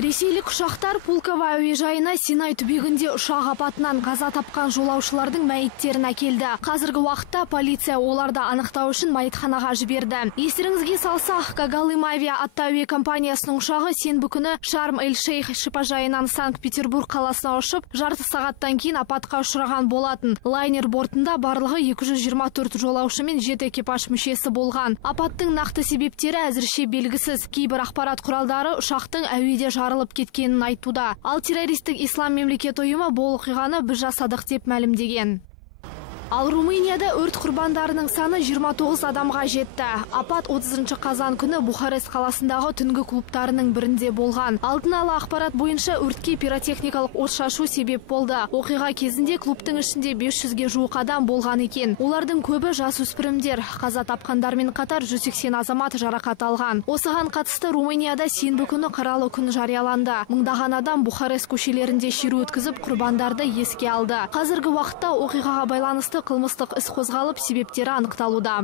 Ресейлік ұшақтар Пулково әуежайына Синай түбегінде ұшақ апатынан қаза тапқан жолаушылардың мәйіттерін әкелді. Қазіргі уақытта полиция оларды анықтау үшін мәйітханаға жіберді. Естеріңізге салсақ, Когалым авиа атты әуе компаниясының ұшағы сенбі күні Шарм-эль-Шейх шипажайынан Санкт-Петербург қаласына ұшып, жарты сағаттан кейін апатқа ұшыраған болатын. Лайнер бортында барлығы 224 жолаушы мен 7 экипаж мүшесі болған. Апаттың нақты себептері әзірше белгісіз. Кейбір ақпарат құралдары ұшақтың әуеде жарылып кеткенін айтуда. Ал террористік ислам мемлекет ұйымы бұл оқиғаны біз жасадық деп мәлімдеген. Ал Румынияда өрт құрбандарының саны 29 адамға жетті. Апат 30 қазан күні Бухарест қаласындағы түнгі клубтарының бірінде болған. Алдын ала ақпарат бойынша өртке пиротехникалық от шашу себеп болды. Оқиға кезінде клубтың ішінде 500-ге жуық адам болған екен. Олардың көбі жасөспірімдер. Қаза тапқандармен қатар 180 азамат жарақат алған. Осыған қатысты Румынияда сенбі күні қаралы күн жарияланды. Мыңдаған адам Бухарест көшелерінде шеру өткізіп, құрбандарды еске алды. Қазіргі уақытта оқиғаға байланысты қылмыстық іс қозғалып, себептері анықталуда.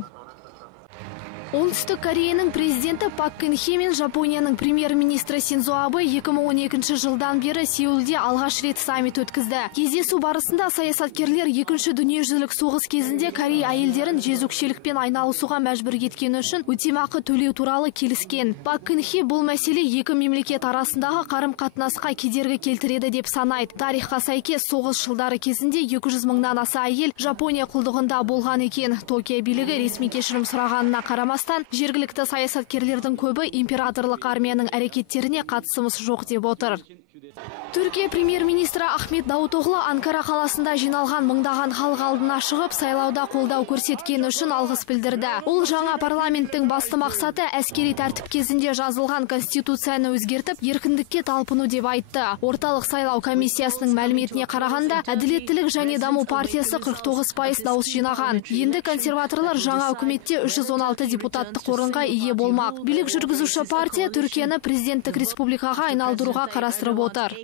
Оңтүстік Кореяның президенті Пак Кын Хе мен Жапонияның премьер-министрі Синдзо Абэ 2012 жылдан бері Сеулде алғаш рет саммит өткізді. Кездесу барысында саясаткерлер екінші дүниежүзілік соғыс кезінде Корея әйелдерін жезөкшелікпен айналысуға мәжбүр еткені үшін өтемақы төлеу туралы келіскен. Пак Кын Хе бұл мәселе екі мемлекет арасындағы қарым-қатынасқа кедергі келтіреді деп санайды. Тарихқа сәйкес соғыс жылдары кезінде 200 мыңнан аса әйел Жапония құлдығында болған екен. Токио билігі ресми кешірім сұрағанына қарамастан, жергілікті саясаткерлердің көбі императорлық армияның әрекеттеріне қатысымыз жоқ деп отыр. Түркия премьер-министрі Ахмет Даутоғлы Анкара қаласында жиналған мыңдаған халық алдына шығып, сайлауда қолдау көрсеткені үшін алғыс білдірді. Ол жаңа парламенттің басты мақсаты әскери тәртіп кезінде жазылған конституцияны өзгертіп, еркіндікке талпыну деп айтты. Орталық сайлау комиссиясының мәліметіне қарағанда, әділеттілік және даму партиясы 49% дауыс жинаған. Енді консерваторлар жаңа үкіметте 316 депутаттық орынға ие болмақ. Билік жүргізуші партия Түркияны президенттік республикаға айналдыруға қарастырып отыр.